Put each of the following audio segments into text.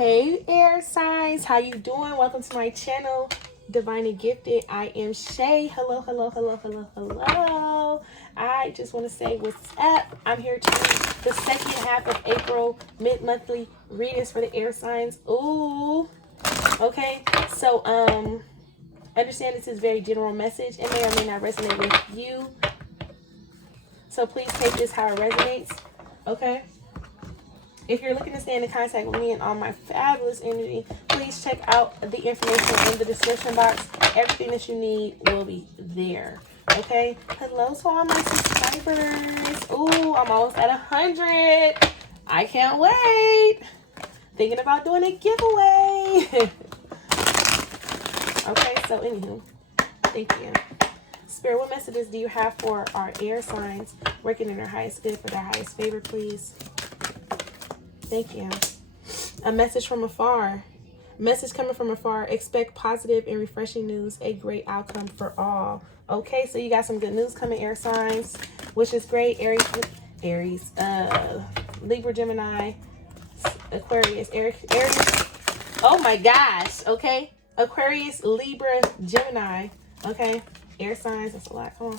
Hey air signs, how you doing? Welcome to my channel, Divine and Gifted. I am Shay. Hello, hello, hello, hello, hello. I just want to say what's up. I'm here to read the second half of April mid-monthly readings for the air signs. Ooh, okay. So understand this is a very general message. It may or may not resonate with you, so please take this how it resonates. Okay. If you're looking to stay in contact with me and all my fabulous energy, please check out the information in the description box. Everything that you need will be there. Okay? Hello to all my subscribers. Ooh, I'm almost at 100. I can't wait. Thinking about doing a giveaway. Okay, so anywho, thank you. Spirit, what messages do you have for our air signs working in their highest good for their highest favor, please? Thank you. A message from afar. Message coming from afar. Expect positive and refreshing news. A great outcome for all. Okay, so you got some good news coming, air signs, which is great. Aries, Libra, Gemini, Aquarius, Aries. Oh my gosh. Okay, Aquarius, Libra, Gemini. Okay, air signs. That's a lot. Come on.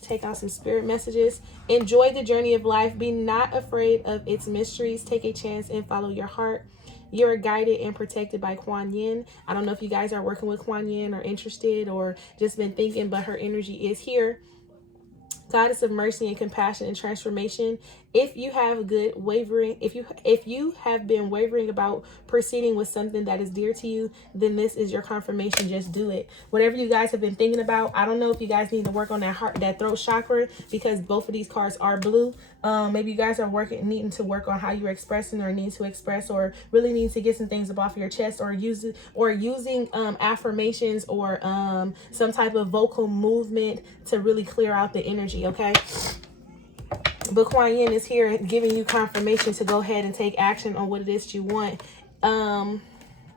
Take out some spirit messages. Enjoy the journey of life. Be not afraid of its mysteries. Take a chance and follow your heart. You're guided and protected by Kuan Yin. I don't know if you guys are working with Kuan Yin or interested or just been thinking, but her energy is here. Goddess of mercy and compassion and transformation. If you have if you have been wavering about proceeding with something that is dear to you, then this is your confirmation. Just do it. Whatever you guys have been thinking about, I don't know if you guys need to work on that throat chakra, because both of these cards are blue. Maybe you guys are needing to work on how you're expressing, or need to express, or really need to get some things up off your chest, or using affirmations or some type of vocal movement to really clear out the energy. Okay. But Kuan Yin is here giving you confirmation to go ahead and take action on what it is you want. I'm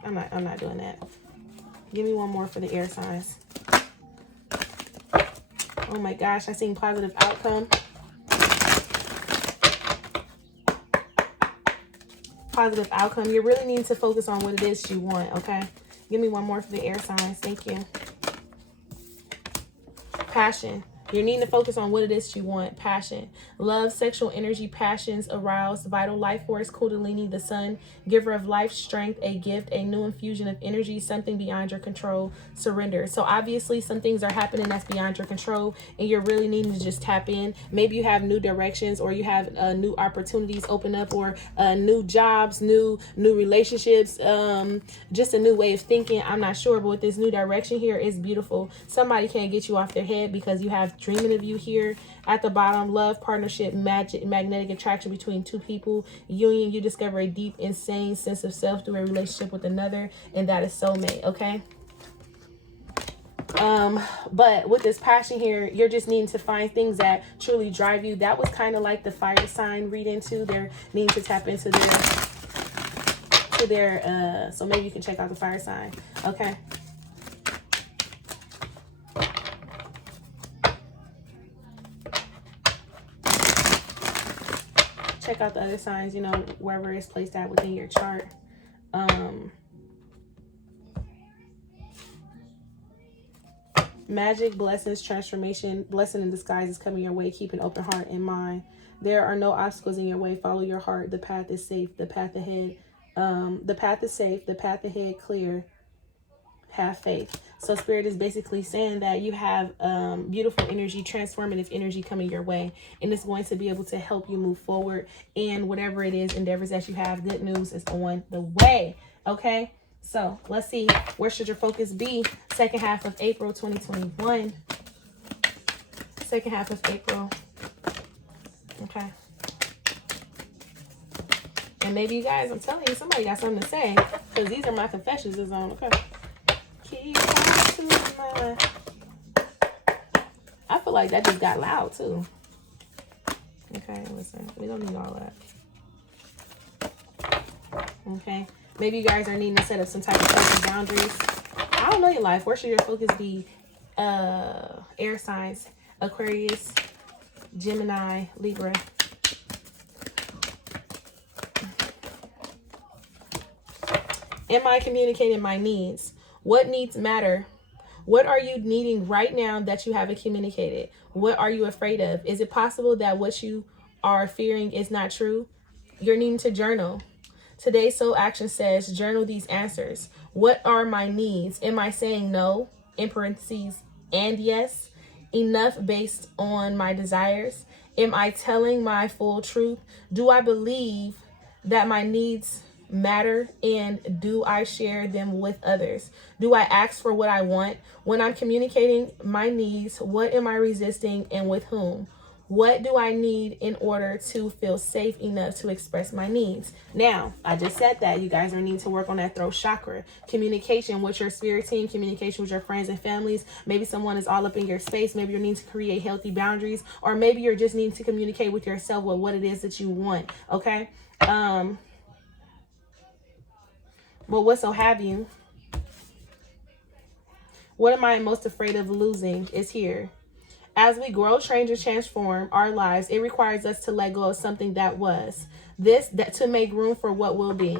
not doing that. Give me one more for the air signs. Oh my gosh, I seen positive outcome. Positive outcome. You really need to focus on what it is you want, okay? Give me one more for the air signs. Thank you. Passion. You're needing to focus on what it is you want. Passion. Love, sexual energy, passions, aroused, vital life force, Kundalini, the sun, giver of life, strength, a gift, a new infusion of energy, something beyond your control, surrender. So obviously some things are happening that's beyond your control, and you're really needing to just tap in. Maybe you have new directions, or you have new opportunities open up, or new jobs, new relationships, just a new way of thinking. I'm not sure, but with this new direction here is beautiful. Somebody can't get you off their head because you have dreaming of you here at the bottom. Love, partnership, magnetic attraction between two people, union. You discover a deep, insane sense of self through a relationship with another, and that is soulmate. Okay. But with this passion here, you're just needing to find things that truly drive you. That was kind of like the fire sign reading too. They're needing to tap into their so maybe you can check out the fire sign. Okay. Check out the other signs, you know, wherever it's placed at within your chart. Magic, blessings, transformation, blessing in disguise is coming your way. Keep an open heart and mind. There are no obstacles in your way. Follow your heart. The path is safe. The path ahead. The path is safe. The path ahead clear. Have faith. So spirit is basically saying that you have beautiful energy, transformative energy coming your way, and it's going to be able to help you move forward, and whatever it is, endeavors that you have, good news is on the way. Okay, so let's see, where should your focus be? Second half of April 2021. Second half of April. Okay. And maybe you guys, I'm telling you, somebody got something to say, because these are my confessions is on. Okay. I feel like that just got loud too. Okay, listen, we don't need all that. Okay, maybe you guys are needing to set up some type of personal boundaries. I don't know your life. Where should your focus be? Air signs: Aquarius, Gemini, Libra. Am I communicating my needs? What needs matter? What are you needing right now that you haven't communicated? What are you afraid of? Is it possible that what you are fearing is not true? You're needing to journal. Today's soul action says, journal these answers. What are my needs? Am I saying no, in parentheses, and yes? Enough based on my desires? Am I telling my full truth? Do I believe that my needs matter, and do I share them with others? Do I ask for what I want? When I'm communicating my needs, what am I resisting and with whom? What do I need in order to feel safe enough to express my needs? Now, I just said that you guys are needing to work on that throat chakra. Communication with your spirit team, communication with your friends and families. Maybe someone is all up in your space. Maybe you're needing to create healthy boundaries, or maybe you're just needing to communicate with yourself with what it is that you want. Okay. Well, what so have you? What am I most afraid of losing is here. As we grow, change, and transform our lives, it requires us to let go of something that was. That to make room for what will be.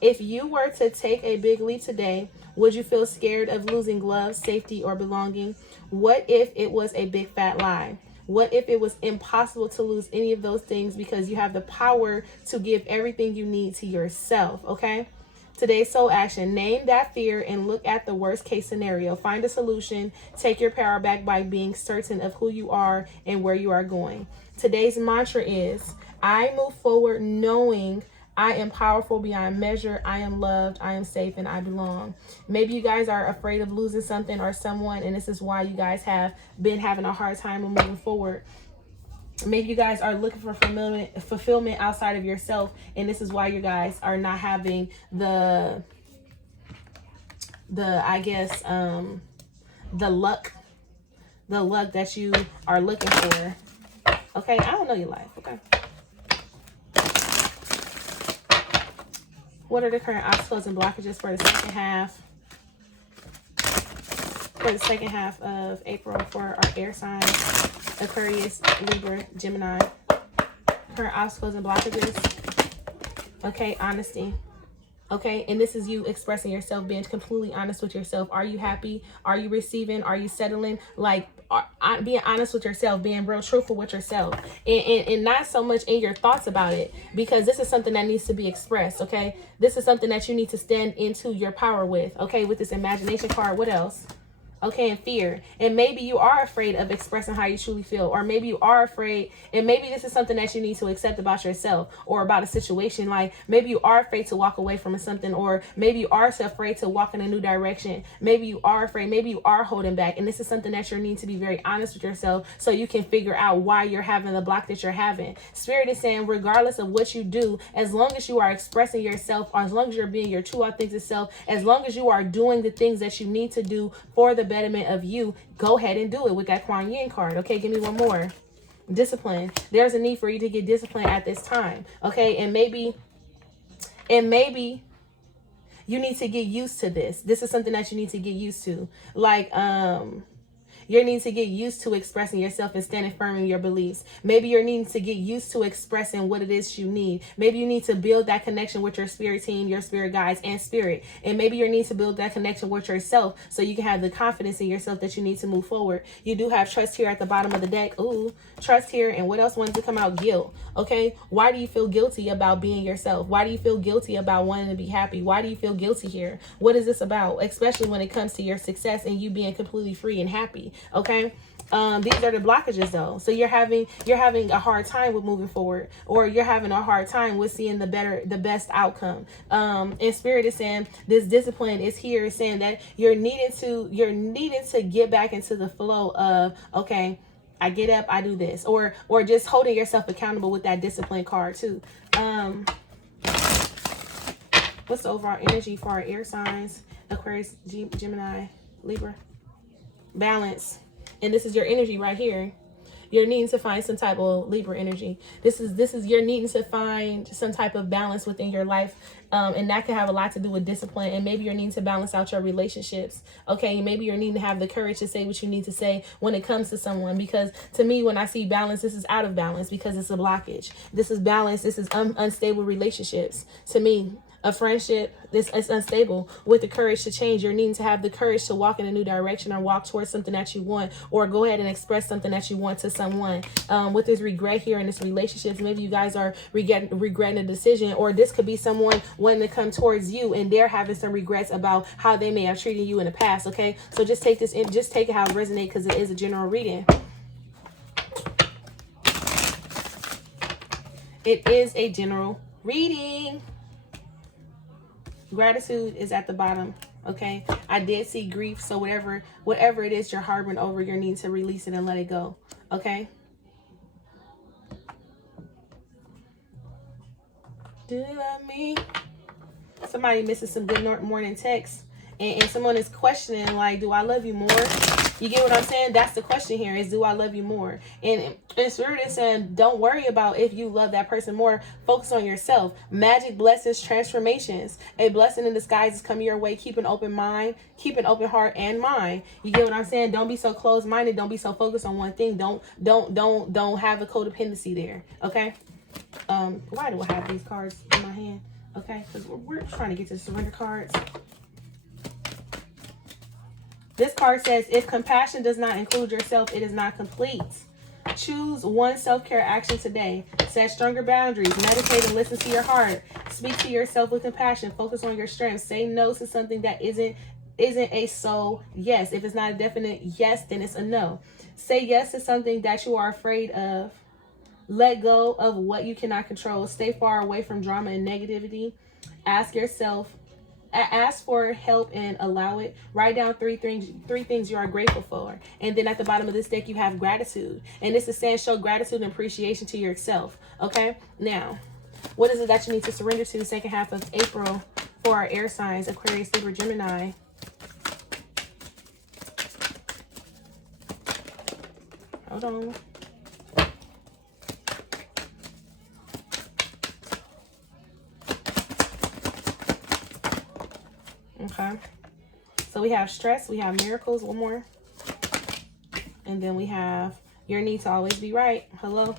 If you were to take a big leap today, would you feel scared of losing love, safety, or belonging? What if it was a big fat lie? What if it was impossible to lose any of those things because you have the power to give everything you need to yourself, okay? Today's soul action, name that fear and look at the worst case scenario. Find a solution. Take your power back by being certain of who you are and where you are going. Today's mantra is, I move forward knowing I am powerful beyond measure. I am loved. I am safe, and I belong. Maybe you guys are afraid of losing something or someone, and this is why you guys have been having a hard time moving forward. Maybe you guys are looking for fulfillment outside of yourself, and this is why you guys are not having the luck that you are looking for. Okay, I don't know your life. Okay, what are the current obstacles and blockages for the second half of April for our air signs? Aquarius, Libra, Gemini. Current obstacles and blockages. Okay, honesty. Okay, and this is you expressing yourself, being completely honest with yourself. Are you happy? Are you receiving? Are you settling? Like, being honest with yourself, being real truthful with yourself, and not so much in your thoughts about it, because this is something that needs to be expressed. Okay, this is something that you need to stand into your power with. Okay, with this imagination card. What else? Okay, and fear. And maybe you are afraid of expressing how you truly feel, or maybe you are afraid, and maybe this is something that you need to accept about yourself or about a situation. Like, maybe you are afraid to walk away from something, or maybe you are so afraid to walk in a new direction. Maybe you are afraid, maybe you are holding back, and this is something that you need to be very honest with yourself so you can figure out why you're having the block that you're having. Spirit is saying, regardless of what you do, as long as you are expressing yourself, or as long as you're being your true authentic self, as long as you are doing the things that you need to do for the betterment of you, go ahead and do it with that Kuan Yin card. Okay, give me one more. Discipline. There's a need for you to get disciplined at this time. Okay, and maybe you need to get used to this. This is something that you need to get used to. Like, you need to get used to expressing yourself and standing firm in your beliefs. Maybe you're needing to get used to expressing what it is you need. Maybe you need to build that connection with your spirit team, your spirit guides, and spirit. And maybe you need to build that connection with yourself so you can have the confidence in yourself that you need to move forward. You do have trust here at the bottom of the deck. Ooh, trust here. And what else wanted to come out? Guilt. Okay, why do you feel guilty about being yourself? Why do you feel guilty about wanting to be happy? Why do you feel guilty here? What is this about? Especially when it comes to your success and you being completely free and happy. Okay, these are the blockages though. So you're having a hard time with moving forward, or you're having a hard time with seeing the best outcome. And Spirit is saying this discipline is here, saying that you're needing to get back into the flow of, okay, I get up, I do this, or just holding yourself accountable with that discipline card too. What's the overall energy for our air signs? Aquarius, Gemini, Libra. Balance. And this is your energy right here. You're needing to find some type of Libra energy. This is you're needing to find some type of balance within your life. And that can have a lot to do with discipline. And maybe you're needing to balance out your relationships. Okay, maybe you're needing to have the courage to say what you need to say when it comes to someone. Because to me, when I see balance, this is out of balance because it's a blockage. This is balance. This is unstable relationships to me. A friendship, this is unstable. With the courage to change, you're needing to have the courage to walk in a new direction or walk towards something that you want, or go ahead and express something that you want to someone. With this regret here in this relationship, maybe you guys are regretting a decision, or this could be someone wanting to come towards you and they're having some regrets about how they may have treated you in the past. Okay, so just take this in, just take it how it resonates, because it is a general reading. It is a general reading. Gratitude is at the bottom. Okay, I did see grief, so whatever it is you're harboring over, you need to release it and let it go. Okay, do you love me? Somebody missing some good morning text, and someone is questioning, like, do I love you more? You get what I'm saying? That's the question here, is do I love you more? And Spirit is saying, don't worry about if you love that person more. Focus on yourself. Magic, blessings, transformations. A blessing in disguise is coming your way. Keep an open mind. Keep an open heart and mind. You get what I'm saying? Don't be so closed-minded. Don't be so focused on one thing. Don't have a codependency there. Okay? Why do I have these cards in my hand? Okay? Because we're trying to get to the surrender cards. This card says, if compassion does not include yourself, it is not complete. Choose one self-care action today. Set stronger boundaries. Meditate and listen to your heart. Speak to yourself with compassion. Focus on your strengths. Say no to something that isn't a yes. If it's not a definite yes, then it's a no. Say yes to something that you are afraid of. Let go of what you cannot control. Stay far away from drama and negativity. Ask for help and allow it. Write down three things you are grateful for. And then at the bottom of this deck, you have gratitude. And this is saying show gratitude and appreciation to yourself. Okay? Now, what is it that you need to surrender to the second half of April for our air signs, Aquarius, Libra, Gemini? Hold on. Okay, so we have stress, we have miracles, one more, and then we have your need to always be right. Hello,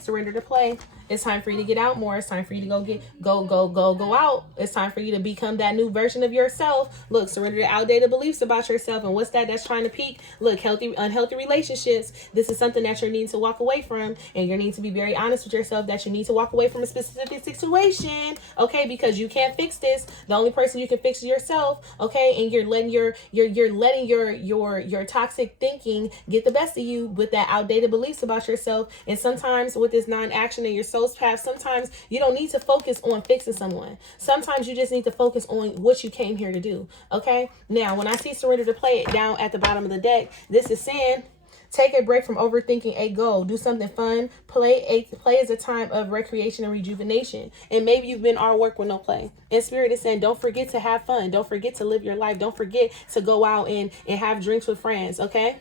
surrender to play. It's time for you to get out more. It's time for you to go out. It's time for you to become that new version of yourself. Look, surrender to outdated beliefs about yourself. And what's that that's trying to peak? Look, unhealthy relationships. This is something that you're needing to walk away from. And you need to be very honest with yourself that you need to walk away from a specific situation. Okay, because you can't fix this. The only person you can fix is yourself. Okay, and you're letting your toxic thinking get the best of you with that outdated beliefs about yourself. And sometimes with this non-action and your soul's path, sometimes you don't need to focus on fixing someone. Sometimes you just need to focus on what you came here to do. Okay, now when I see surrender to play it down at the bottom of the deck, this is saying take a break from overthinking a goal. Do something fun. Play is a time of recreation and rejuvenation. And maybe you've been all work with no play. And Spirit is saying, don't forget to have fun. Don't forget to live your life. Don't forget to go out and have drinks with friends. Okay,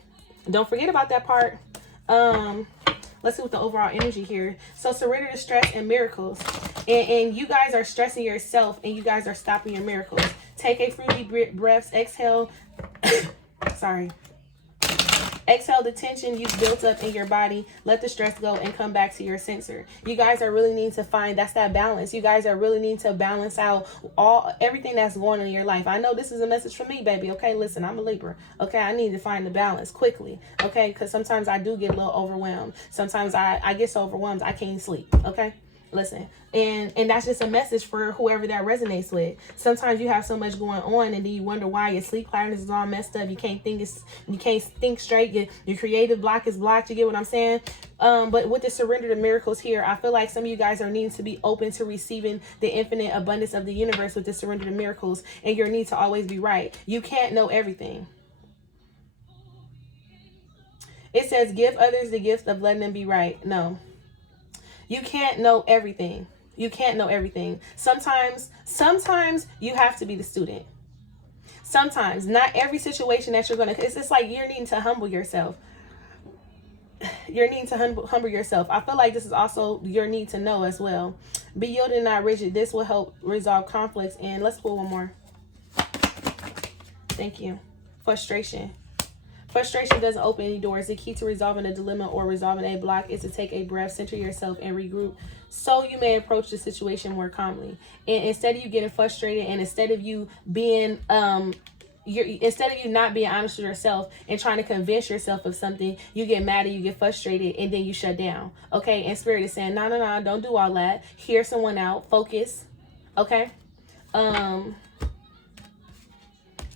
don't forget about that part. Let's see what the overall energy here. So surrender to stress and miracles. And you guys are stressing yourself and you guys are stopping your miracles. Take a fruity breaths. Exhale. Sorry. Exhale the tension you've built up in your body. Let the stress go and come back to your center. You guys are really needing to find that balance. You guys are really needing to balance out everything that's going on in your life. I know this is a message for me, baby. Okay, listen, I'm a Libra. Okay, I need to find the balance quickly. Okay, because sometimes I do get a little overwhelmed. Sometimes I get so overwhelmed I can't sleep. Okay. Listen, and that's just a message for whoever that resonates with. Sometimes you have so much going on and then you wonder why your sleep patterns is all messed up. You can't think straight. Your creative block is blocked. You get what I'm saying? But with the surrender to miracles here, I feel like some of you guys are needing to be open to receiving the infinite abundance of the universe with the surrender to miracles, and your need to always be right. You can't know everything. It says give others the gift of letting them be right. No. You can't know everything. You can't know everything. Sometimes you have to be the student. Sometimes, not every situation that you're going to, it's like you're needing to humble yourself. You're needing to humble yourself. I feel like this is also your need to know as well. Be yielded, not rigid. This will help resolve conflicts. And let's pull one more. Thank you. Frustration. Frustration doesn't open any doors. The key to resolving a dilemma or resolving a block is to take a breath, center yourself, and regroup, so you may approach the situation more calmly. And instead of you getting frustrated, and instead of you being instead of you not being honest with yourself and trying to convince yourself of something, you get mad and you get frustrated, and then you shut down. Okay, and Spirit is saying, no, don't do all that. Hear someone out. Focus. Okay.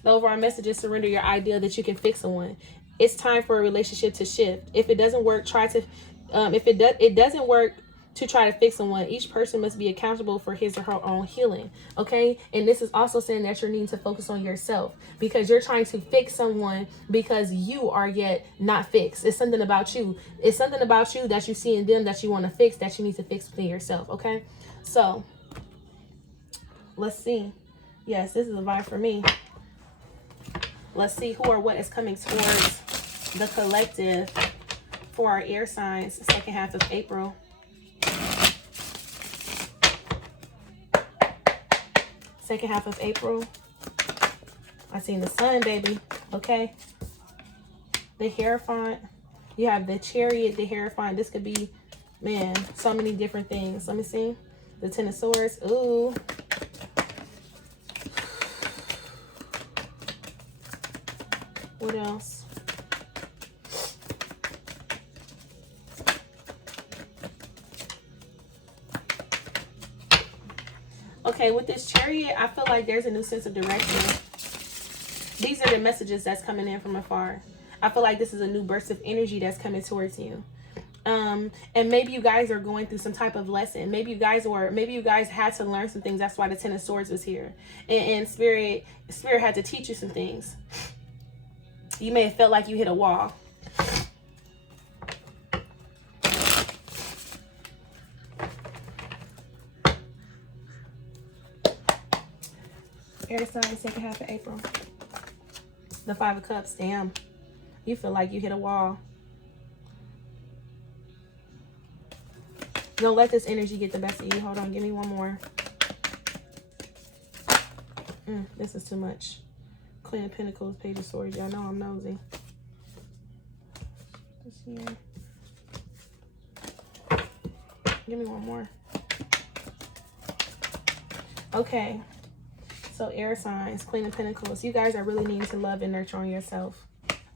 The overall message is surrender your idea that you can fix someone. It's time for a relationship to shift. If it doesn't work, it doesn't work to try to fix someone. Each person must be accountable for his or her own healing. Okay. And this is also saying that you're needing to focus on yourself, because you're trying to fix someone because you are yet not fixed. It's something about you. It's something about you that you see in them that you want to fix, that you need to fix within yourself. Okay. So let's see. Yes, this is a vibe for me. Let's see who or what is coming towards the collective for our air signs, second half of April. Second half of April. I seen the sun, baby. Okay. The Hierophant. You have the Chariot, the Hierophant. This could be, man, so many different things. Let me see. The Ten of Swords. Ooh. What else? Okay, with this Chariot, I feel like there's a new sense of direction. These are the messages that's coming in from afar. I feel like this is a new burst of energy that's coming towards you. And maybe you guys are going through some type of lesson. Maybe you guys had to learn some things. That's why the Ten of Swords was here. And Spirit had to teach you some things. You may have felt like you hit a wall. Air sign, second half of April. The Five of Cups. Damn. You feel like you hit a wall. Don't let this energy get the best of you. Hold on. Give me one more. This is too much. Queen of Pentacles, Page of Swords. Y'all know I'm nosy. This here. Give me one more. Okay. So air signs, Queen of Pentacles. You guys are really needing to love and nurture on yourself.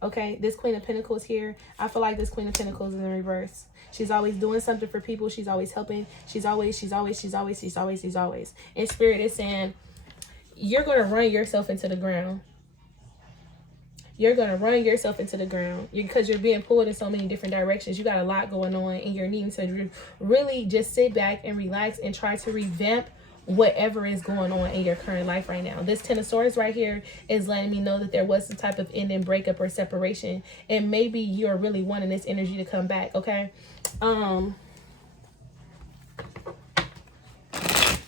Okay. This Queen of Pentacles here. I feel like this Queen of Pentacles is in reverse. She's always doing something for people. She's always helping. She's always. And Spirit is saying, you're going to run yourself into the ground. You're going to run yourself into the ground because you're being pulled in so many different directions. You got a lot going on, and you're needing to really just sit back and relax and try to revamp whatever is going on in your current life right now. This Ten of Swords right here is letting me know that there was some type of ending, breakup, or separation, and maybe you're really wanting this energy to come back. Okay. For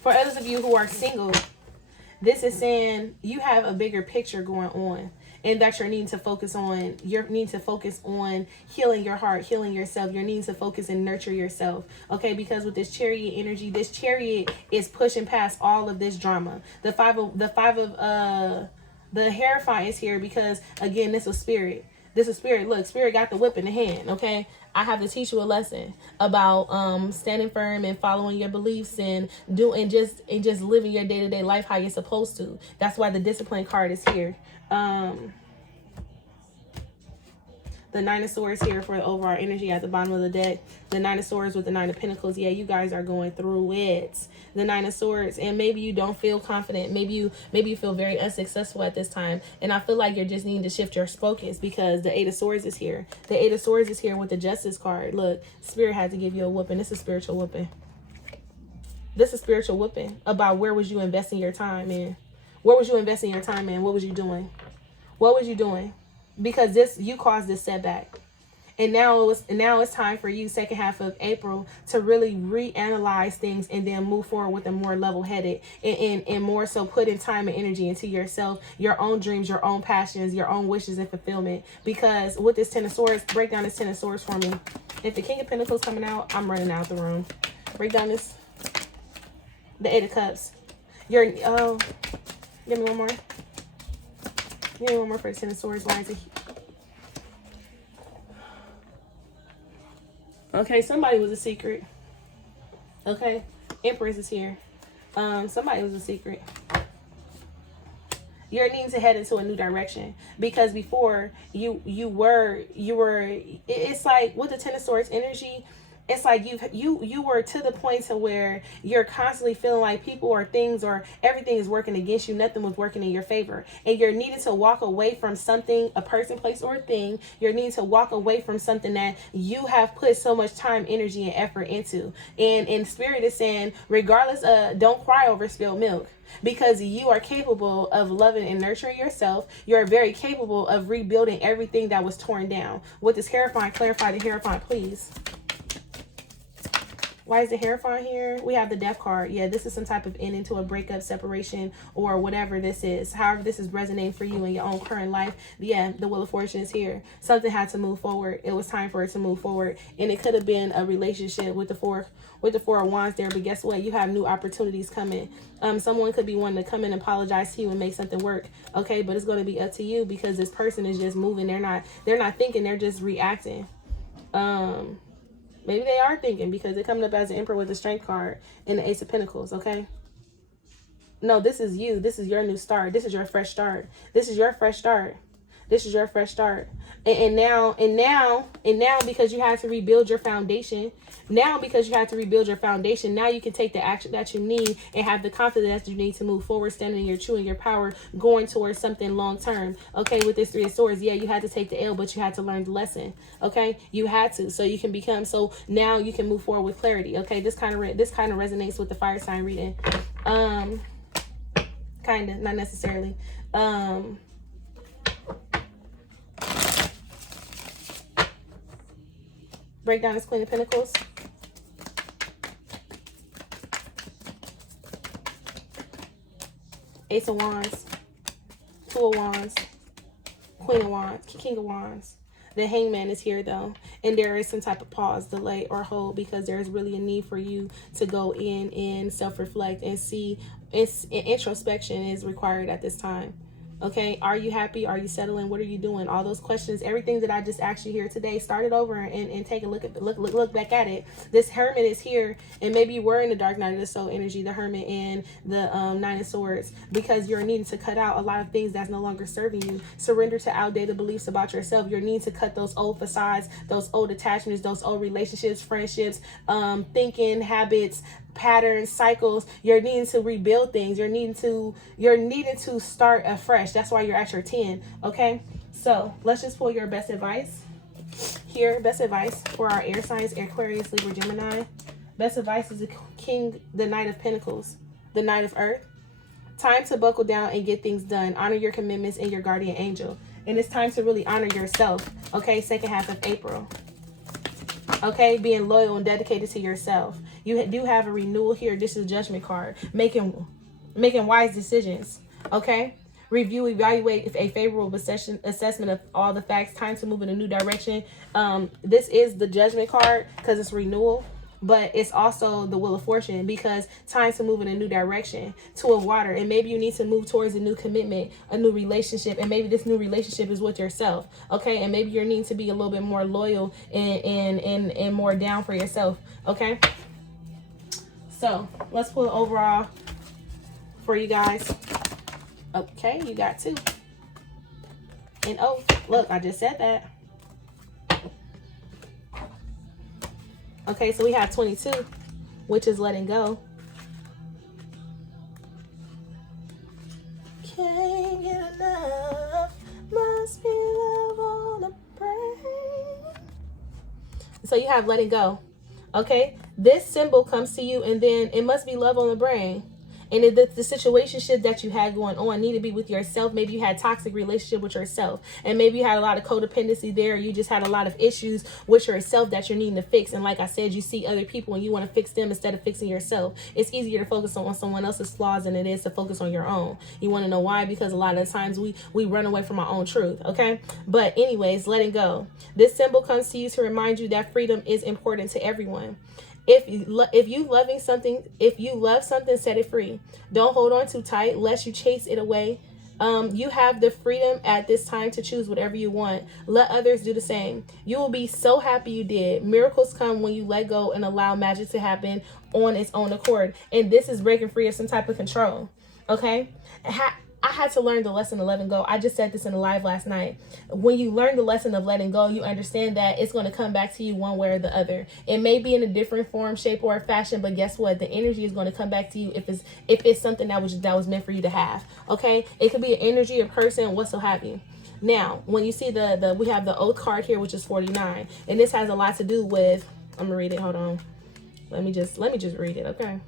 others of you who are single, this is saying you have a bigger picture going on, and that you're needing to focus on. You're needing to focus on healing your heart, healing yourself. You're needing to focus and nurture yourself. Okay, because with this Chariot energy, this Chariot is pushing past all of this drama. The Hierophant is here because, again, this was Spirit. This is Spirit. Look, Spirit got the whip in the hand. Okay, I have to teach you a lesson about standing firm and following your beliefs and just living your day-to-day life how you're supposed to. That's why the Discipline card is here. The Nine of Swords here for the overall energy at the bottom of the deck. The Nine of Swords with the Nine of Pentacles. Yeah, you guys are going through it. The Nine of Swords. And maybe you don't feel confident. Maybe you feel very unsuccessful at this time. And I feel like you're just needing to shift your focus because the Eight of Swords is here. The Eight of Swords is here with the Justice card. Look, Spirit had to give you a whooping. This is spiritual whooping. This is spiritual whooping about where was you investing your time in. Where was you investing your time in? What was you doing? What was you doing? Because you caused this setback. And now it's time for you, second half of April, to really reanalyze things and then move forward with a more level-headed and more so putting time and energy into yourself, your own dreams, your own passions, your own wishes and fulfillment. Because with this Ten of Swords, break down this Ten of Swords for me. If the King of Pentacles coming out, I'm running out the room. Break down this. The Eight of Cups. Give me one more. Give me one more for the Ten of Swords. Why is it? Okay, somebody was a secret. Okay, Empress is here. Somebody was a secret. You're needing to head into a new direction, because before you were it's like with the Ten of Swords energy, it's like you were to the point to where you're constantly feeling like people or things or everything is working against you. Nothing was working in your favor, and you're needing to walk away from something, a person, place, or a thing. You're needing to walk away from something that you have put so much time, energy, and effort into. And Spirit is saying, regardless of, don't cry over spilled milk, because you are capable of loving and nurturing yourself. You're very capable of rebuilding everything that was torn down. With this Hierophant, clarify the Hierophant, please. Why is the Hierophant here? We have the Death card. Yeah, this is some type of ending to a breakup, separation, or whatever this is. However this is resonating for you in your own current life. Yeah, the Wheel of Fortune is here. Something had to move forward. It was time for it to move forward. And it could have been a relationship with the Four of Wands there. But guess what? You have new opportunities coming. Someone could be wanting to come in and apologize to you and make something work. Okay, but it's going to be up to you, because this person is just moving. They're not thinking. They're just reacting. Maybe they are thinking, because they're coming up as an Emperor with the Strength card and the Ace of Pentacles, okay? No, this is you. This is your new start. This is your fresh start. This is your fresh start. This is your fresh start. And now, because you had to rebuild your foundation, now you can take the action that you need and have the confidence that you need to move forward, standing in your truth and your power, going towards something long term. Okay, with this Three of Swords, yeah, you had to take the L, but you had to learn the lesson. Okay, you had to, so you can become, so now you can move forward with clarity. Okay, this kind of resonates with the fire sign reading. Kind of, not necessarily. Break down this Queen of Pentacles. Ace of Wands. Two of Wands. Queen of Wands. King of Wands. The Hangman is here, though. And there is some type of pause, delay, or hold, because there is really a need for you to go in and self-reflect and see. Introspection is required at this time. Okay, are you happy? Are you settling? What are you doing? All those questions, everything that I just asked you here today, start it over and take a look at look back at it. This Hermit is here, and maybe you were in the Dark Night of the Soul energy, the Hermit and the Nine of Swords, because you're needing to cut out a lot of things that's no longer serving you. Surrender to outdated beliefs about yourself. You're needing to cut those old facades, those old attachments, those old relationships, friendships, thinking habits, patterns, cycles. You're needing to rebuild things. You're needing to start afresh. That's why you're at your 10. Okay, so let's just pull your best advice here. Best advice for our air signs: Aquarius, Libra, Gemini. Best advice is the Knight of Pentacles, the Knight of Earth. Time to buckle down and get things done. Honor your commitments and your guardian angel. And it's time to really honor yourself. Okay, second half of April. Okay, being loyal and dedicated to yourself. You do have a renewal here. This is a Judgment card. Making wise decisions. Okay, review, evaluate a favorable assessment of all the facts. Time to move in a new direction. This is the Judgment card because it's renewal, but it's also the Wheel of Fortune, because time to move in a new direction. Two of Water, and maybe you need to move towards a new commitment, a new relationship, and maybe this new relationship is with yourself. Okay, and maybe you need to be a little bit more loyal and more down for yourself. Okay, so let's pull overall for you guys. Okay, you got 2. And oh, look, I just said that. Okay, so we have 22, which is letting go. Can't get enough, must be love on the brain. So you have letting go. Okay, this symbol comes to you, and then it must be love on the brain. And the situationship that you had going on need to be with yourself. Maybe you had toxic relationship with yourself, and maybe you had a lot of codependency there. You just had a lot of issues with yourself that you're needing to fix. And like I said, you see other people and you want to fix them instead of fixing yourself. It's easier to focus on someone else's flaws than it is to focus on your own. You want to know why? Because a lot of the times we run away from our own truth. Okay, but anyways, letting go. This symbol comes to you to remind you that freedom is important to everyone. If you love something, set it free. Don't hold on too tight lest you chase it away. You have the freedom at this time to choose whatever you want. Let others do the same. You will be so happy you did. Miracles come when you let go and allow magic to happen on its own accord. And this is breaking free of some type of control. Okay? I had to learn the lesson of letting go. I just said this in the live last night. When you learn the lesson of letting go, you understand that it's going to come back to you one way or the other. It may be in a different form, shape, or fashion, but guess what? The energy is going to come back to you if it's something that was meant for you to have. Okay? It could be an energy, a person, what so have you. Now, when you see we have the oath card here, which is 49, and this has a lot to do with, I'm gonna read it. Hold on. Let me just read it. Okay.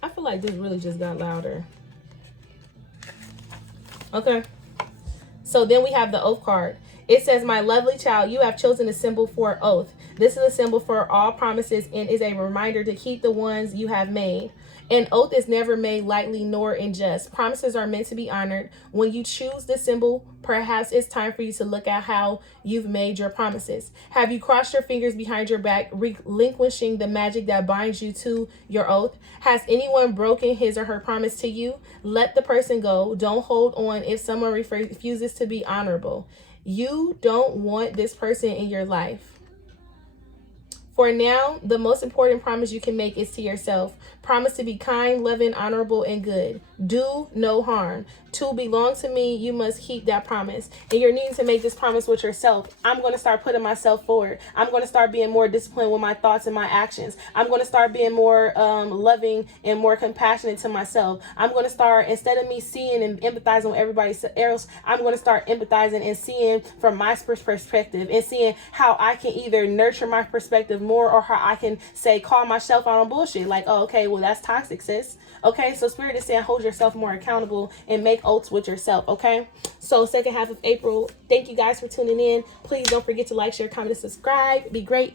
I feel like this really just got louder. Okay. So then we have the oath card. It says, my lovely child, you have chosen a symbol for oath. This is a symbol for all promises and is a reminder to keep the ones you have made. An oath is never made lightly nor unjust. Promises are meant to be honored. When you choose the symbol, perhaps it's time for you to look at how you've made your promises. Have you crossed your fingers behind your back, relinquishing the magic that binds you to your oath? Has anyone broken his or her promise to you? Let the person go. Don't hold on if someone refuses to be honorable. You don't want this person in your life. For now, the most important promise you can make is to yourself. Promise to be kind, loving, honorable, and good. Do no harm. To belong to me, you must keep that promise. And you're needing to make this promise with yourself. I'm going to start putting myself forward. I'm going to start being more disciplined with my thoughts and my actions. I'm going to start being more loving and more compassionate to myself. I'm going to start, instead of me seeing and empathizing with everybody else, I'm going to start empathizing and seeing from my perspective and seeing how I can either nurture my perspective more or how I can say, call myself out on bullshit. Like, oh, okay, well, that's toxic, sis. Okay, so Spirit is saying hold yourself more accountable and make oaths with yourself, okay? So second half of April, thank you guys for tuning in. Please don't forget to like, share, comment, and subscribe. Be great.